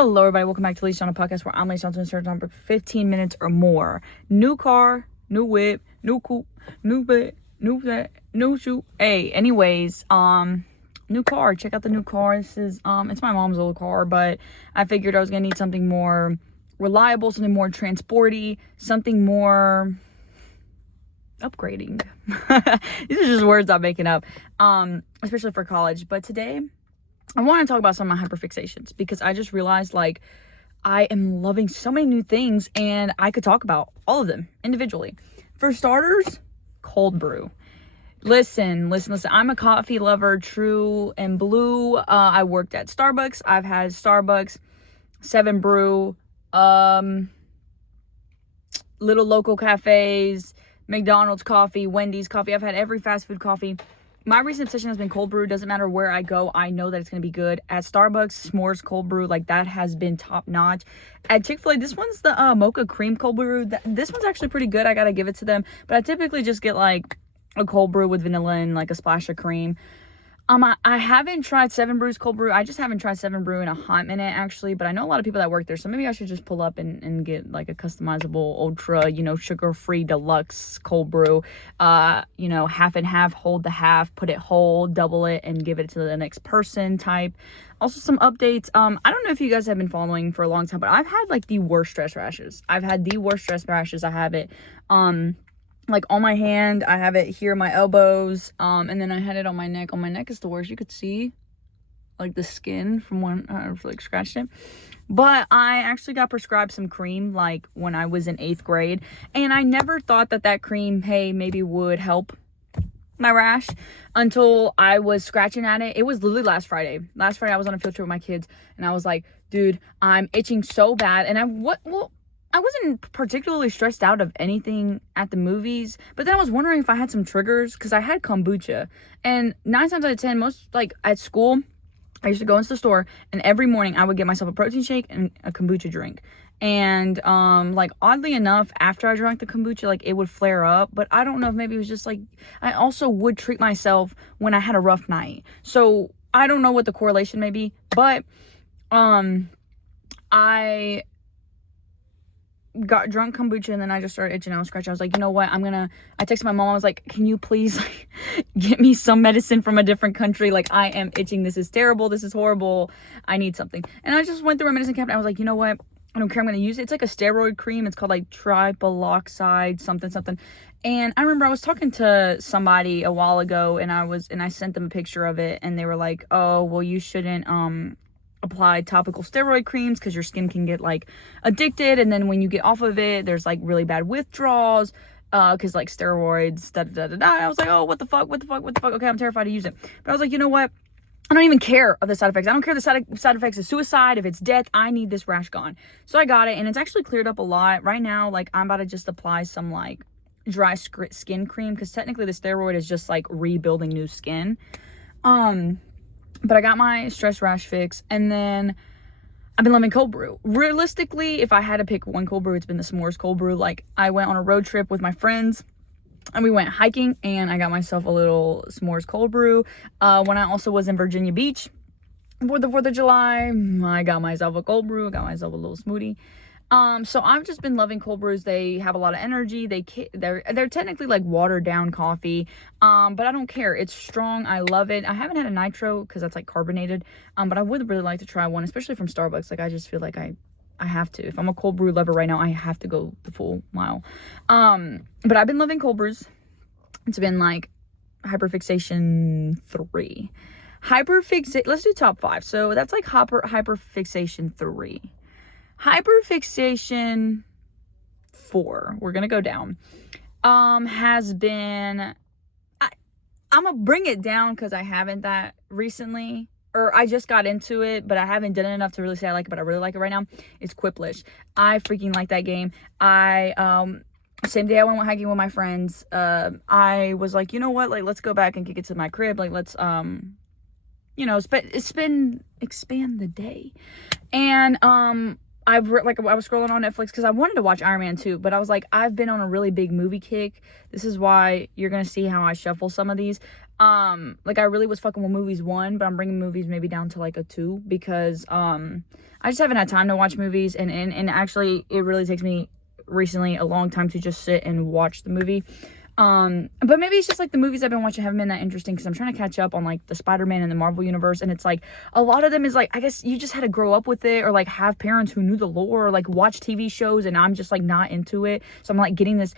Hello, everybody. Welcome back to Lisa on a podcast where I'm Lisa on search on for 15 minutes or more. New car, new whip, new coupe, new bed, new that, new shoe. Hey, anyways, new car. Check out the new car. This is it's my mom's old car, but I figured I was gonna need something more reliable, something more transporty, something more upgrading. These are just words I'm making up, especially for college. But today I want to talk about some of my hyperfixations because I just realized like I am loving so many new things and I could talk about all of them individually. For starters, cold brew. Listen. I'm a coffee lover, true and blue. I worked at Starbucks. I've had Starbucks, 7 Brew, little local cafes, McDonald's coffee, Wendy's coffee. I've had every fast food coffee. My recent obsession has been cold brew. Doesn't matter where I go, I know that it's going to be good. At Starbucks, s'mores cold brew, like that has been top notch. At Chick-fil-A, this one's the mocha cream cold brew. This one's actually pretty good. I got to give it to them. But I typically just get like a cold brew with vanilla and like a splash of cream. I haven't tried 7 Brew's cold brew. I just haven't tried 7 Brew in a hot minute, actually. But I know a lot of people that work there, so maybe I should just pull up and get like a customizable ultra, sugar-free deluxe cold brew. Half and half, hold the half, put it whole, double it, and give it to the next person type. Also, some updates. I don't know if you guys have been following for a long time, but I've had like the worst stress rashes. I have it. Like on my hand, I have it here, my elbows, and then I had it on my neck. On my neck is the worst. You could see like the skin from when I've like scratched it. But I actually got prescribed some cream like when I was in 8th grade, and I never thought that cream, hey, maybe would help my rash until I was scratching at it. It was literally last Friday. Last Friday I was on a field trip with my kids, and I was like, dude, I'm itching so bad. And I wasn't particularly stressed out of anything at the movies, but then I was wondering if I had some triggers because I had kombucha. And 9 times out of 10, most like at school, I used to go into the store and every morning I would get myself a protein shake and a kombucha drink. And like oddly enough, after I drank the kombucha, like it would flare up, but I don't know if maybe it was just like I also would treat myself when I had a rough night. So I don't know what the correlation may be, but I got drunk kombucha and then I just started itching. I was scratching. I was like, you know what? I texted my mom. I was like, can you please like get me some medicine from a different country? Like I am itching. This is terrible. This is horrible. I need something. And I just went through my medicine cabinet. I was like, you know what? I don't care. I'm going to use it. It's like a steroid cream. It's called like tripaloxide something. And I remember I was talking to somebody a while ago and I sent them a picture of it and they were like, oh, well, you shouldn't, apply topical steroid creams because your skin can get like addicted, and then when you get off of it there's like really bad withdrawals because like steroids I was like, oh, what the fuck, okay, I'm terrified to use it. But I was like, you know what, I don't even care of the side effects. I don't care the side effects of suicide, if it's death. I need this rash gone. So I got it and it's actually cleared up a lot. Right now, like I'm about to just apply some like dry skin cream because technically the steroid is just like rebuilding new skin. But I got my stress rash fix, and then I've been loving cold brew. Realistically, if I had to pick one cold brew, it's been the s'mores cold brew. Like, I went on a road trip with my friends, and we went hiking, and I got myself a little s'mores cold brew. When I also was in Virginia Beach for the 4th of July, I got myself a cold brew, got myself a little smoothie. So I've just been loving cold brews. They have a lot of energy. They're technically like watered down coffee. But I don't care. It's strong. I love it. I haven't had a nitro because that's like carbonated. But I would really like to try one, especially from Starbucks. Like I just feel like I have to. If I'm a cold brew lover right now, I have to go the full mile. But I've been loving cold brews. It's been like hyperfixation 3. Let's do top 5. So that's like hyperfixation 3. Hyperfixation 4, we're gonna go down, has been, I'm gonna bring it down because I haven't that recently, or I just got into it, but I haven't done it enough to really say I like it, but I really like it right now. It's Quiplish. I freaking like that game. Same day I went hiking with my friends, I was like, you know what, like, let's go back and kick it to my crib, like, let's, expand the day. And, I was scrolling on Netflix because I wanted to watch Iron Man 2, but I was like, I've been on a really big movie kick. This is why you're gonna see how I shuffle some of these. Like I really was fucking with movies 1, but I'm bringing movies maybe down to like a 2 because I just haven't had time to watch movies, and actually it really takes me recently a long time to just sit and watch the movie. But maybe it's just like the movies I've been watching haven't been that interesting because I'm trying to catch up on like the Spider-Man and the Marvel universe, and it's like a lot of them is like, I guess you just had to grow up with it or like have parents who knew the lore or like watch TV shows, and I'm just like not into it. So I'm like getting this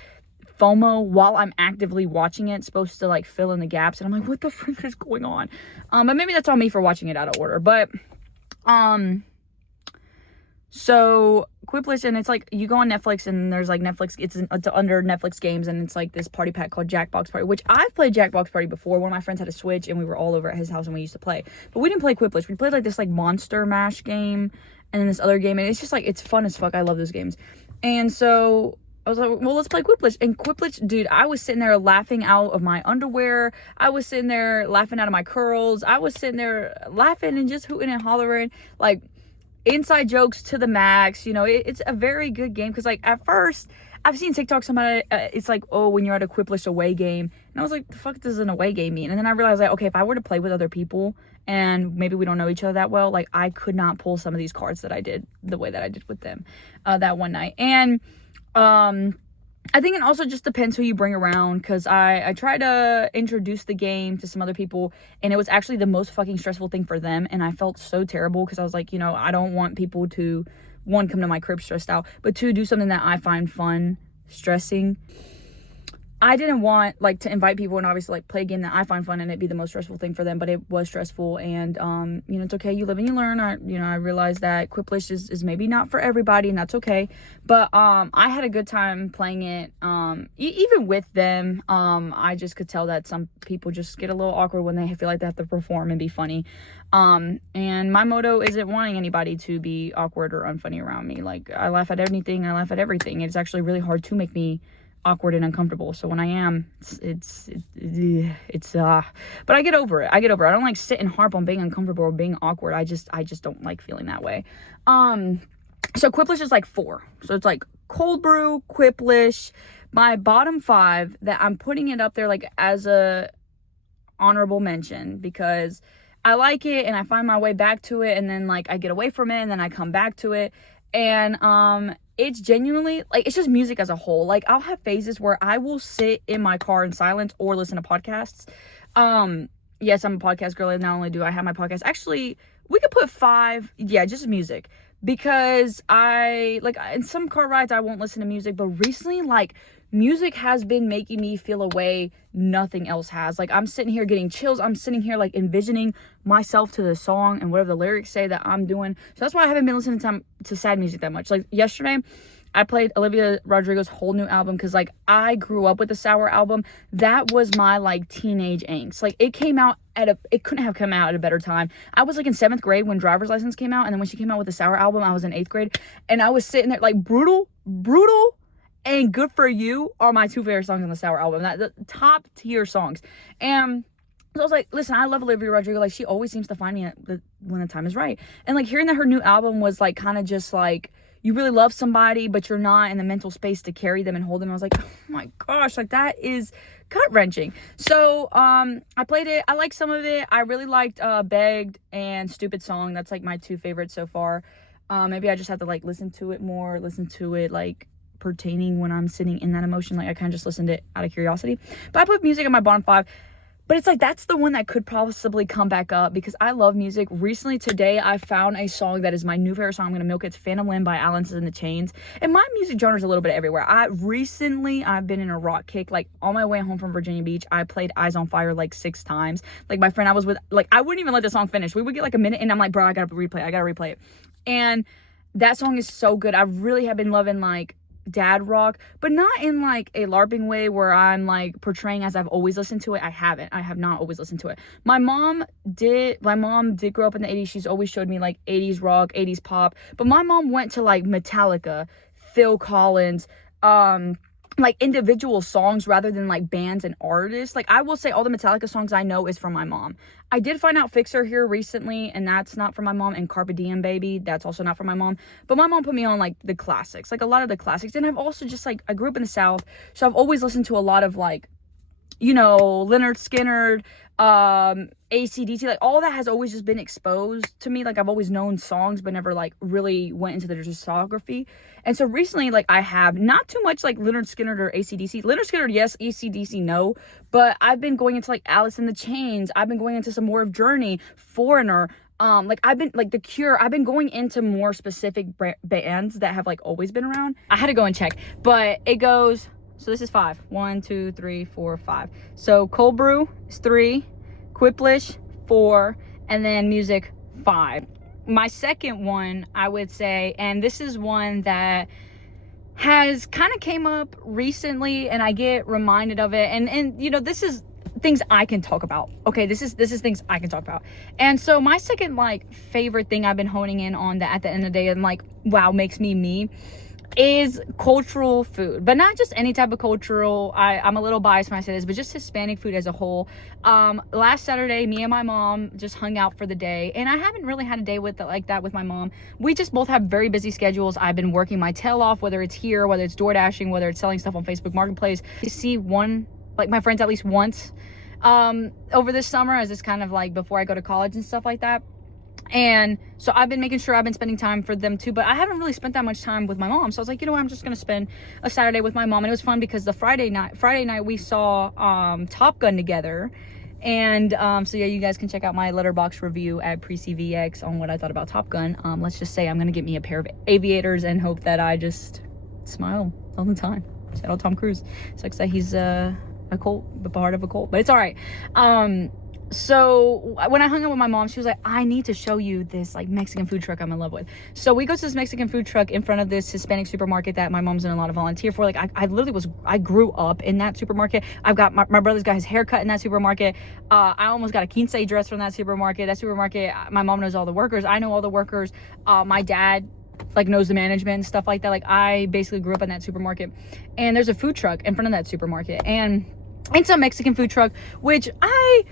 FOMO while I'm actively watching it. It's supposed to like fill in the gaps, and I'm like, what the frick is going on? But maybe that's on me for watching it out of order. But so Quiplash, and it's like you go on Netflix and there's like Netflix, it's under Netflix games, and it's like this party pack called Jackbox Party, which I've played Jackbox Party before. One of my friends had a Switch and we were all over at his house and we used to play, but we didn't play Quiplash. We played like this like Monster Mash game and then this other game, and it's just like, it's fun as fuck. I love those games. And so I was like, well, let's play Quiplash. And Quiplash, dude, I was sitting there laughing out of my underwear. I was sitting there laughing out of my curls. I was sitting there laughing and just hooting and hollering, like inside jokes to the max. You know, it's a very good game because like at first I've seen TikTok somebody, it's like, oh, when you're at a Quiplash away game, and I was like, the fuck does an away game mean? And then I realized like, okay, if I were to play with other people and maybe we don't know each other that well, like I could not pull some of these cards that I did the way that I did with them that one night. And I think it also just depends who you bring around, because I tried to introduce the game to some other people, and it was actually the most fucking stressful thing for them, and I felt so terrible because I was like, you know, I don't want people to, 1, come to my crib stressed out, but 2, do something that I find fun stressing. I didn't want like to invite people and obviously like play a game that I find fun and it be the most stressful thing for them, but it was stressful. And you know, it's okay, you live and you learn. I realized that Quiplash is maybe not for everybody, and that's okay. But I had a good time playing it. Even with them, I just could tell that some people just get a little awkward when they feel like they have to perform and be funny. And my motto isn't wanting anybody to be awkward or unfunny around me. Like, I laugh at anything, I laugh at everything. It's actually really hard to make me awkward and uncomfortable. So when I am, but I get over it. I don't like sit and harp on being uncomfortable or being awkward. I just don't like feeling that way. So Quiplash is like 4. So it's like Cold Brew, Quiplash. My bottom 5 that I'm putting it up there like as a honorable mention because I like it and I find my way back to it, and then like I get away from it and then I come back to it. And it's genuinely like, it's just music as a whole. Like, I'll have phases where I will sit in my car in silence or listen to podcasts. Yes, I'm a podcast girl, and not only do I have my podcast, actually we could put 5, just music, because I like, in some car rides I won't listen to music, but recently like music has been making me feel a way nothing else has. Like, I'm sitting here getting chills. I'm sitting here like envisioning myself to the song and whatever the lyrics say that I'm doing. So that's why I haven't been listening to sad music that much. Like yesterday I played Olivia Rodrigo's whole new album because like I grew up with the Sour album. That was my like teenage angst. Like, it came out it couldn't have come out at a better time. I was like in 7th grade when Driver's License came out, and then when she came out with the Sour album, I was in 8th grade, and I was sitting there like Brutal and Good For You are my 2 favorite songs on the Sour album. The top tier songs. And so I was like, listen, I love Olivia Rodrigo. Like, she always seems to find me when the time is right. And like hearing that her new album was like kind of just like, you really love somebody, but you're not in the mental space to carry them and hold them. I was like, oh my gosh, like that is gut wrenching. So I played it. I liked some of it. I really liked Begged and Stupid Song. That's like my 2 favorites so far. Maybe I just have to like listen to it like pertaining when I'm sitting in that emotion. Like, I kind of just listened to it out of curiosity. But I put music in my bottom 5. But it's like, that's the one that could possibly come back up because I love music. Recently, today, I found a song that is my new favorite song. I'm going to milk it. It's Phantom Limb by Alice in the Chains. And my music genre is a little bit everywhere. I've been in a rock kick. Like, on my way home from Virginia Beach, I played Eyes on Fire like 6 times. Like, my friend I was with, like, I wouldn't even let the song finish. We would get like a minute and I'm like, bro, I got to replay it. And that song is so good. I really have been loving like dad rock, but not in like a LARPing way where I'm like portraying as I've always listened to it. I have not always listened to it. My mom did grow up in the 80s. She's always showed me like 80s rock, 80s pop, but my mom went to like Metallica, Phil Collins, like individual songs rather than like bands and artists. Like I will say all the Metallica songs I know is from my mom. I did find out Fixer here recently, and that's not from my mom, and Carpe Diem Baby, that's also not from my mom. But my mom put me on like the classics, like a lot of the classics. And I've also just like, I grew up in the South, so I've always listened to a lot of like, you know, Leonard Skinner, AC/DC, like all that has always just been exposed to me. Like I've always known songs, but never like really went into their discography. And so recently, like I have not too much like Leonard Skinner or AC/DC. Leonard Skinner, yes. AC/DC, no. But I've been going into like Alice in the Chains. I've been going into some more of Journey, Foreigner. Like I've been like The Cure. I've been going into more specific bands that have like always been around. I had to go and check, but it goes. So this is 5. 1, 2, 3, 4, 5. So Cold Brew is 3, Quiplish 4, and then music 5. My second one, I would say, and this is one that has kind of came up recently, and I get reminded of it, and you know, this is things I can talk about. Okay, this is things I can talk about. And so my second like favorite thing I've been honing in on that at the end of the day and like wow makes me me is cultural food, but not just any type of cultural. I'm a little biased when I say this, but just Hispanic food as a whole. Last Saturday, me and my mom just hung out for the day, and I haven't really had a day with like that with my mom. We just both have very busy schedules. I've been working my tail off, whether it's here, whether it's door dashing, whether it's selling stuff on Facebook Marketplace. To see one, like my friends at least once over this summer, as it's kind of like before I go to college and stuff like that. And so I've been making sure I've been spending time for them too, but I haven't really spent that much time with my mom. So I was like, you know what, I'm just going to spend a Saturday with my mom. And it was fun because the Friday night we saw Top Gun together. And so yeah, you guys can check out my Letterboxd review at PreCVX on what I thought about Top Gun. Let's just say I'm going to get me a pair of aviators and hope that I just smile all the time. Shout out Tom Cruise. Sucks that he's a cult, the part of a cult, but it's all right. So when I hung out with my mom, she was like, I need to show you this like Mexican food truck I'm in love with. So we go to this Mexican food truck in front of this Hispanic supermarket that my mom's in a lot of volunteer for. Like I literally I grew up in that supermarket. I've got my brother's got his haircut in that supermarket. I almost got a quince dress from that supermarket. My mom knows all the workers. I know all the workers. My dad like knows the management and stuff like that. Like I basically grew up in that supermarket, and there's a food truck in front of that supermarket, and it's a Mexican food truck, which I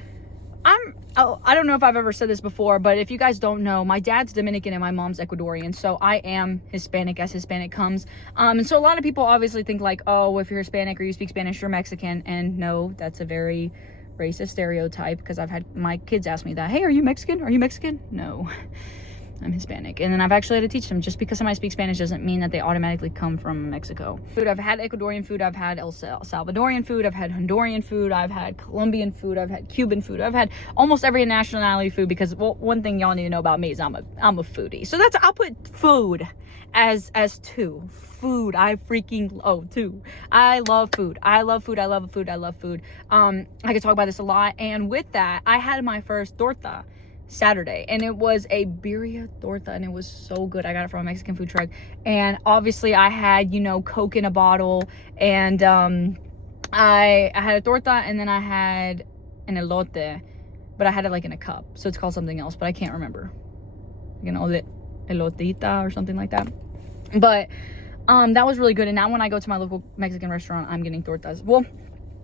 don't know if I've ever said this before, but if you guys don't know, my dad's Dominican and my mom's Ecuadorian, so I am Hispanic as Hispanic comes. And so a lot of people obviously think like, oh, if you're Hispanic or you speak Spanish, you're Mexican. And no, that's a very racist stereotype, because I've had my kids ask me that. Hey, are you Mexican? Are you Mexican? No. I'm Hispanic. And then I've actually had to teach them, just because somebody speaks Spanish doesn't mean that they automatically come from Mexico. Food, I've had Ecuadorian food, I've had El Salvadorian food, I've had Honduran food, I've had Colombian food, I've had Cuban food, I've had almost every nationality food, because well, one thing y'all need to know about me is I'm a foodie. So I'll put food as 2. Food, two. I love food. I love food. I love food. I love food. I could talk about this a lot. And with that, I had my first torta Saturday, and it was a birria torta, and it was so good. I got it from a Mexican food truck, and obviously I had, you know, Coke in a bottle, and I had a torta, and then I had an elote, but I had it like in a cup, so it's called something else, but I can't remember, like an elotita or something like that. But that was really good. And now when I go to my local Mexican restaurant, I'm getting tortas. Well,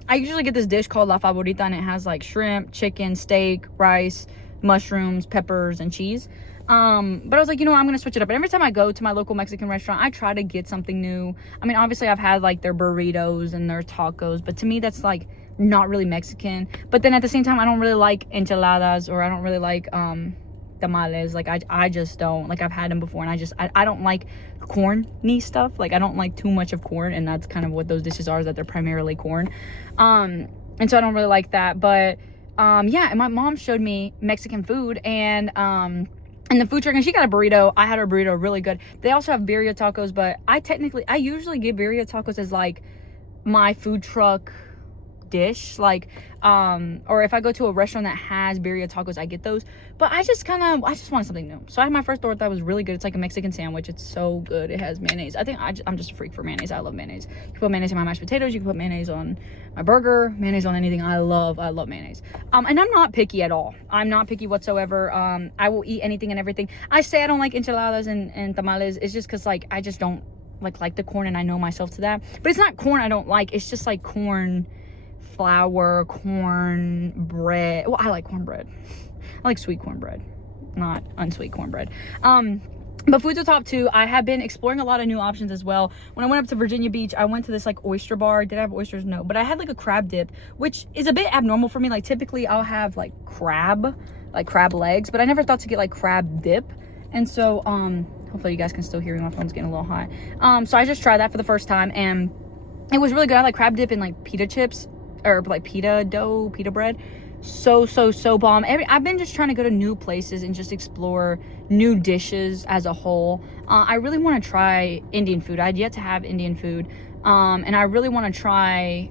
I usually get this dish called La Favorita, and it has like shrimp, chicken, steak, rice, mushrooms, peppers, and cheese. But I was like, you know what, I'm gonna switch it up. And every time I go to my local Mexican restaurant, I try to get something new. I mean, obviously I've had like their burritos and their tacos, but to me that's like not really Mexican. But then at the same time, I don't really like enchiladas, or I don't really like tamales. Like I just don't like. I've had them before, and I don't like corny stuff. Like I don't like too much of corn, and that's kind of what those dishes are, is that they're primarily corn. And so I don't really like that. But yeah, and my mom showed me Mexican food, and the food truck, and she got a burrito. I had her burrito, really good. They also have birria tacos, but I usually get birria tacos as like my food truck dish, like or if I go to a restaurant that has birria tacos, I get those. But I just wanted something new, so I had my first torta that was really good. It's like a Mexican sandwich. It's so good. It has mayonnaise. I think I'm just a freak for mayonnaise. I love mayonnaise. You can put mayonnaise in my mashed potatoes, you can put mayonnaise on my burger, mayonnaise on anything. I love mayonnaise. And I'm not picky at all. I'm not picky whatsoever. I will eat anything and everything. I say I don't like enchiladas and tamales. It's just because like I just don't like the corn, and I know myself to that. But it's not corn I don't like. It's just like corn flour, corn bread. Well, I like cornbread. I like sweet cornbread, not unsweet cornbread. But foods are top 2. I have been exploring a lot of new options as well. When I went up to Virginia Beach, I went to this like oyster bar. Did I have oysters? No. But I had like a crab dip, which is a bit abnormal for me. Like typically I'll have like crab legs, but I never thought to get like crab dip. And so, hopefully you guys can still hear me. My phone's getting a little hot. So I just tried that for the first time, and it was really good. I like crab dip and like pita chips, or like pita dough, pita bread. So bomb. I've been just trying to go to new places and just explore new dishes as a whole. I really want to try Indian food. I'd yet to have Indian food, and I really want to try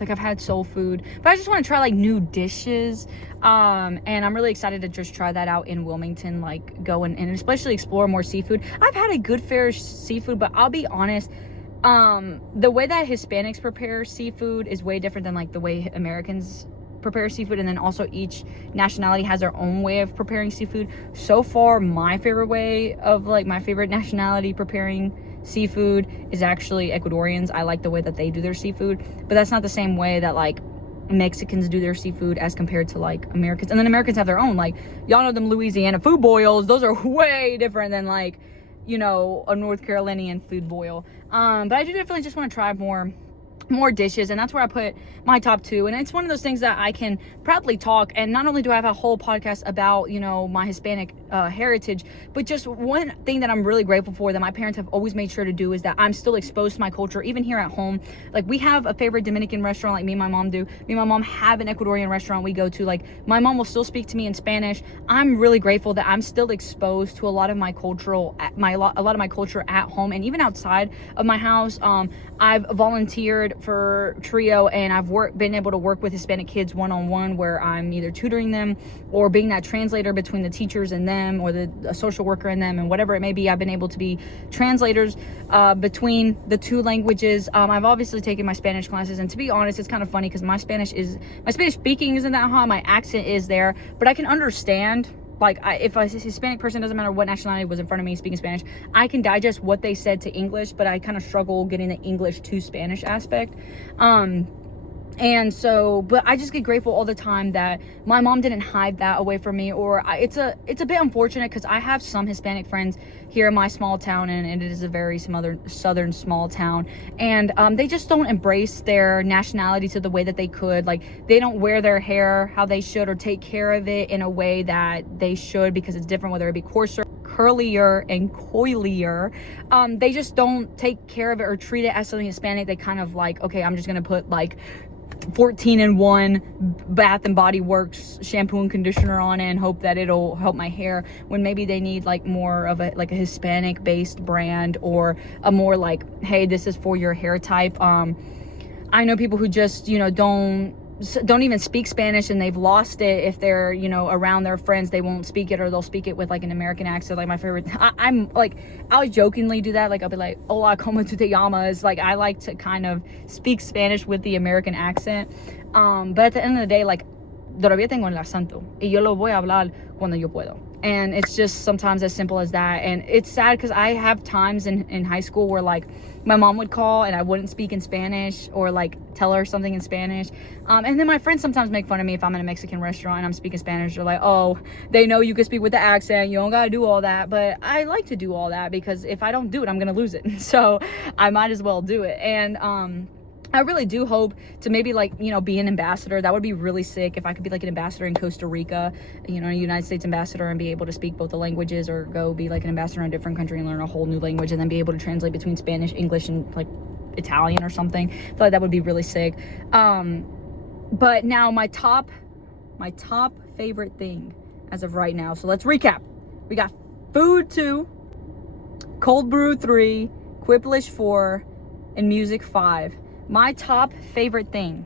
like I've had soul food, but I just want to try like new dishes, and I'm really excited to just try that out in Wilmington, like go and especially explore more seafood. I've had a good fair seafood, but I'll be honest, the way that Hispanics prepare seafood is way different than like the way Americans prepare seafood, and then also each nationality has their own way of preparing seafood. So far, my favorite way of like my favorite nationality preparing seafood is actually Ecuadorians. I like the way that they do their seafood, but that's not the same way that like Mexicans do their seafood as compared to like Americans. And then Americans have their own, like y'all know them Louisiana food boils. Those are way different than like, you know, a North Carolinian food boil. But I do definitely just want to try more dishes, and that's where I put my top 2. And it's one of those things that I can proudly talk, and not only do I have a whole podcast about, you know, my Hispanic heritage, but just one thing that I'm really grateful for that my parents have always made sure to do is that I'm still exposed to my culture, even here at home. Like we have a favorite Dominican restaurant, like me and my mom do. Me and my mom have an Ecuadorian restaurant we go to. Like my mom will still speak to me in Spanish. I'm really grateful that I'm still exposed to a lot of my cultural, a lot of my culture at home and even outside of my house. I've volunteered for Trio, and I've been able to work with Hispanic kids one-on-one, where I'm either tutoring them or being that translator between the teachers and them, or the social worker and them, and whatever it may be. I've been able to be translators between the two languages. I've obviously taken my Spanish classes, and to be honest, it's kind of funny because my Spanish speaking isn't that hot. My accent is there, but I can understand. Like, if a Hispanic person, doesn't matter what nationality was in front of me speaking Spanish, I can digest what they said to English, but I kind of struggle getting the English to Spanish aspect. And so, but I just get grateful all the time that my mom didn't hide that away from me. It's a bit unfortunate because I have some Hispanic friends here in my small town, and it is a very southern small town, and they just don't embrace their nationality to the way that they could. Like, they don't wear their hair how they should, or take care of it in a way that they should, because it's different, whether it be coarser, curlier, and coilier. They just don't take care of it or treat it as something Hispanic. They kind of like, okay, I'm just gonna put like 14-in-1 Bath and Body Works shampoo and conditioner on it and hope that it'll help my hair, when maybe they need like more of a Hispanic based brand, or a more like, hey, this is for your hair type. I know people who just, you know, don't even speak Spanish, and they've lost it. If they're, you know, around their friends, they won't speak it, or they'll speak it with like an American accent. Like my favorite, I'm like, I'll jokingly do that. Like I'll be like, hola, como tu te llamas? Like I like to kind of speak Spanish with the American accent. But at the end of the day, like, todavía tengo el acento y yo lo voy a hablar cuando yo puedo. And it's just sometimes as simple as that. And it's sad because I have times in high school where like my mom would call and I wouldn't speak in Spanish, or like tell her something in Spanish. And then my friends sometimes make fun of me if I'm in a Mexican restaurant and I'm speaking Spanish. They're like, oh, they know you can speak with the accent. You don't got to do all that. But I like to do all that because if I don't do it, I'm going to lose it. So I might as well do it. And I really do hope to maybe like, you know, be an ambassador. That would be really sick if I could be like an ambassador in Costa Rica, you know, a United States ambassador, and be able to speak both the languages, or go be like an ambassador in a different country and learn a whole new language, and then be able to translate between Spanish, English, and like Italian or something. I feel like that would be really sick. But now my top favorite thing as of right now. So let's recap. We got food 2, cold brew 3, Quiplish 4, and music 5. My top favorite thing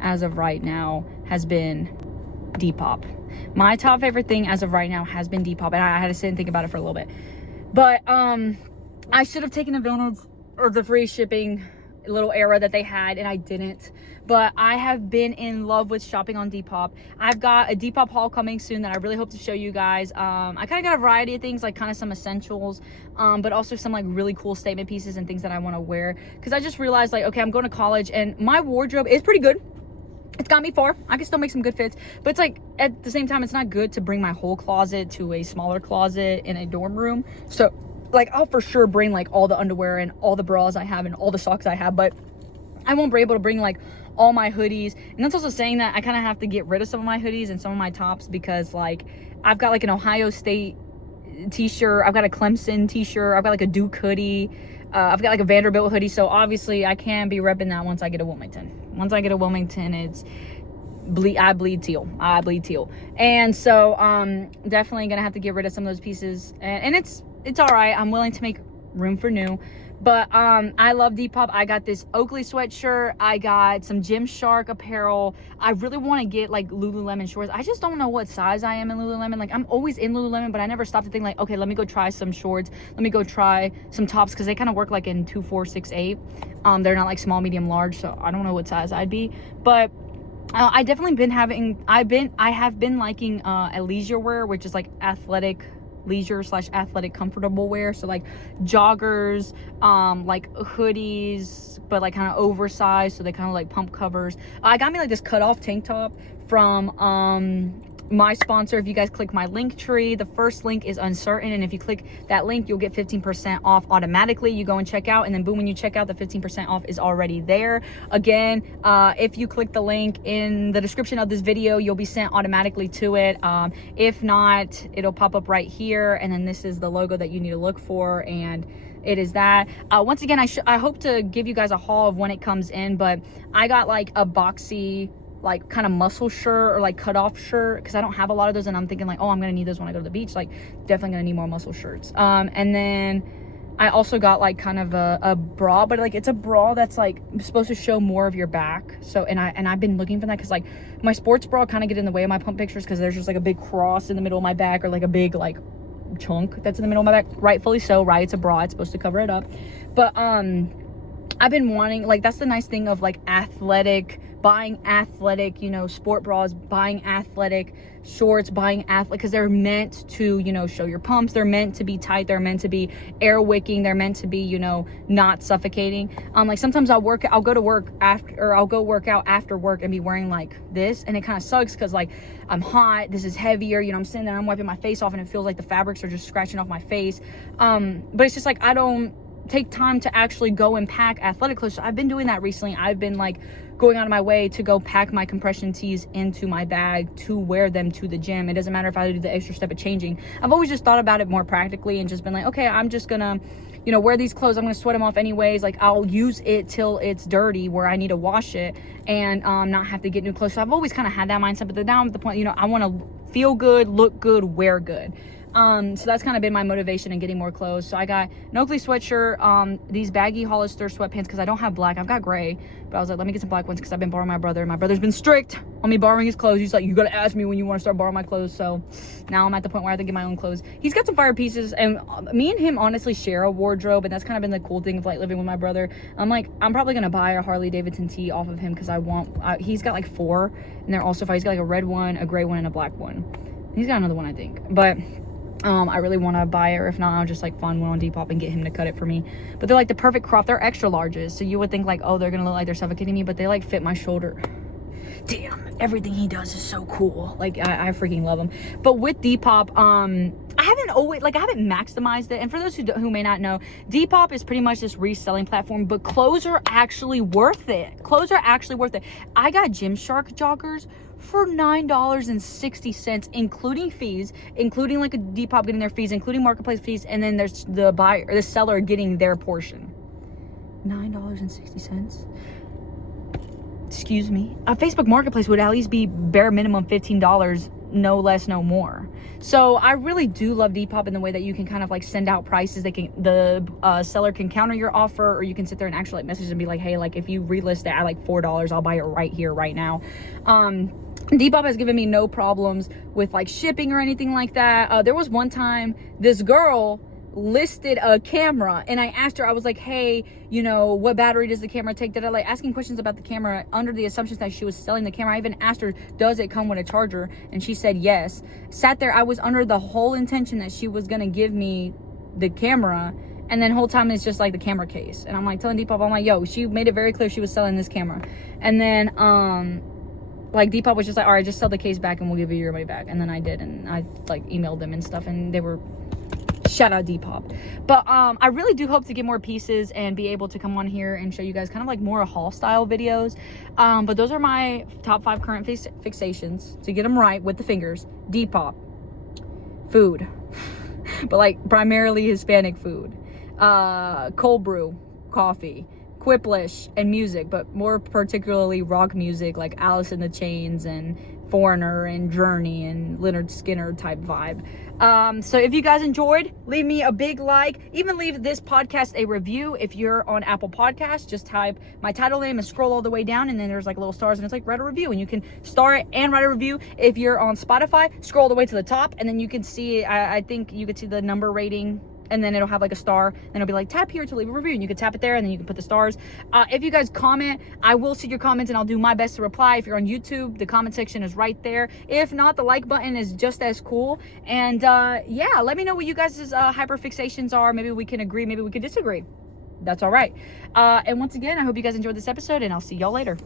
as of right now has been Depop. My top favorite thing as of right now has been Depop, and I had to sit and think about it for a little bit. But I should have taken advantage of the free shipping little era that they had, and I didn't. But I have been in love with shopping on Depop. I've got a Depop haul coming soon that I really hope to show you guys. I kind of got a variety of things, like kind of some essentials, but also some like really cool statement pieces and things that I want to wear, because I just realized, like, okay, I'm going to college and my wardrobe is pretty good. It's got me far. I can still make some good fits, but it's like, at the same time, it's not good to bring my whole closet to a smaller closet in a dorm room. So like, I'll for sure bring like all the underwear and all the bras I have and all the socks I have, but I won't be able to bring like all my hoodies. And that's also saying that I kind of have to get rid of some of my hoodies and some of my tops, because like, I've got like an Ohio State t-shirt, I've got a Clemson t-shirt, I've got like a Duke hoodie, I've got like a Vanderbilt hoodie. So obviously I can be repping that once I get a Wilmington. Once I get a Wilmington, it's I bleed teal. And so definitely gonna have to get rid of some of those pieces, and it's all right. I'm willing to make room for new. But I love Depop. I got this Oakley sweatshirt. I got some Gymshark apparel. I really want to get like Lululemon shorts. I just don't know what size I am in Lululemon. Like, I'm always in Lululemon, but I never stop to think like, okay, let me go try some shorts. Let me go try some tops, because they kind of work like in 2, 4, 6, 8. They're not like small, medium, large. So I don't know what size I'd be, but I definitely I have been liking athleisure wear, which is like athletic leisure / athletic comfortable wear. So like joggers, like hoodies, but like kind of oversized, so they kind of like pump covers. I got me like this cut off tank top from my sponsor. If you guys click my link tree, the first link is uncertain, and if you click that link, you'll get 15% off automatically. You go and check out, and then boom, when you check out, the 15% off is already there. Again, if you click the link in the description of this video, you'll be sent automatically to it. If not, it'll pop up right here, and then this is the logo that you need to look for, and it is that. Once again, I hope to give you guys a haul of when it comes in, but I got like a boxy, like kind of muscle shirt or like cut off shirt, because I don't have a lot of those, and I'm thinking like, oh, I'm gonna need those when I go to the beach. Like, definitely gonna need more muscle shirts. And then I also got like kind of a bra, but like it's a bra that's like supposed to show more of your back. So and I've been looking for that, because like my sports bra kind of get in the way of my pump pictures, because there's just like a big cross in the middle of my back, or like a big like chunk that's in the middle of my back. Rightfully so, right? It's a bra, it's supposed to cover it up. But I've been wanting, like, that's the nice thing of like buying athletic, you know, sport bras, buying athletic shorts, buying athletic, because they're meant to, you know, show your pumps. They're meant to be tight. They're meant to be air wicking. They're meant to be, you know, not suffocating. Like sometimes I'll go to work after, or I'll go work out after work and be wearing like this, and it kind of sucks, because like I'm hot, this is heavier, you know, I'm sitting there, I'm wiping my face off, and it feels like the fabrics are just scratching off my face. But it's just like, I don't take time to actually go and pack athletic clothes. So I've been doing that recently. I've been like going out of my way to go pack my compression tees into my bag to wear them to the gym. It doesn't matter if I do the extra step of changing. I've always just thought about it more practically and just been like, okay, I'm just gonna, you know, wear these clothes. I'm gonna sweat them off anyways. Like, I'll use it till it's dirty where I need to wash it, and not have to get new clothes. So I've always kind of had that mindset, but now I'm at the point, you know, I want to feel good, look good, wear good. So that's kind of been my motivation in getting more clothes. So I got an Oakley sweatshirt, these baggy Hollister sweatpants, because I don't have black. I've got gray, but I was like, let me get some black ones, because I've been borrowing my brother. My brother's been strict on me borrowing his clothes. He's like, you gotta ask me when you want to start borrowing my clothes. So now I'm at the point where I have to get my own clothes. He's got some fire pieces, and me and him honestly share a wardrobe, and that's kind of been the cool thing of like living with my brother. I'm like, I'm probably gonna buy a Harley Davidson tee off of him, because he's got like 4, and they're also fire. He's got like a red one, a gray one, and a black one. He's got another one, I think, but I really want to buy it, or if not, I'll just like find one on Depop and get him to cut it for me. But they're like the perfect crop. They're extra larges, so you would think like, oh, they're gonna look like they're suffocating me, but they like fit my shoulder. Damn, everything he does is so cool. Like, I freaking love him. But with Depop, I haven't maximized it. And for those who may not know, Depop is pretty much this reselling platform, but clothes are actually worth it. I got Gymshark joggers for $9.60, including fees, including like a Depop getting their fees, including marketplace fees, and then there's the buyer or the seller getting their portion. $9.60. Excuse me. A Facebook Marketplace would at least be bare minimum $15, no less, no more. So I really do love Depop in the way that you can kind of like send out prices. The seller can counter your offer, or you can sit there and actually like message and be like, hey, like if you relist it at like $4, I'll buy it right here, right now. Depop has given me no problems with like shipping or anything like that. There was one time this girl listed a camera, and I asked her, I was like, hey, you know, what battery does the camera take? Did I like asking questions about the camera under the assumptions that she was selling the camera? I even asked her, does it come with a charger? And she said yes. Sat there, I was under the whole intention that she was gonna give me the camera, and then whole time it's just like the camera case. And I'm like telling Depop, I'm like, yo, she made it very clear she was selling this camera. And then like Depop was just like, all right, just sell the case back and we'll give you your money back. And then I did, and I like emailed them and stuff, and they were, shout out Depop. But I really do hope to get more pieces and be able to come on here and show you guys kind of like more haul style videos. But those are my top 5 current fixations, to get them right with the fingers. Depop, food, but like primarily Hispanic food, cold brew coffee, Quiplish, and music, but more particularly rock music like Alice in the Chains and Foreigner and Journey and Leonard Skinner type vibe. So if you guys enjoyed, leave me a big like. Even leave this podcast a review. If you're on Apple Podcasts, just type my title name and scroll all the way down, and then there's like little stars, and it's like write a review, and you can star it and write a review. If you're on Spotify, scroll all the way to the top, and then you can see, I think you could see the number rating, and then it'll have like a star, and it'll be like tap here to leave a review, and you can tap it there, and then you can put the stars. If you guys comment, I will see your comments and I'll do my best to reply. If you're on YouTube, the comment section is right there. If not, the like button is just as cool. And yeah, let me know what you guys' hyperfixations are. Maybe we can agree, maybe we can disagree. That's all right. And once again, I hope you guys enjoyed this episode, and I'll see y'all later.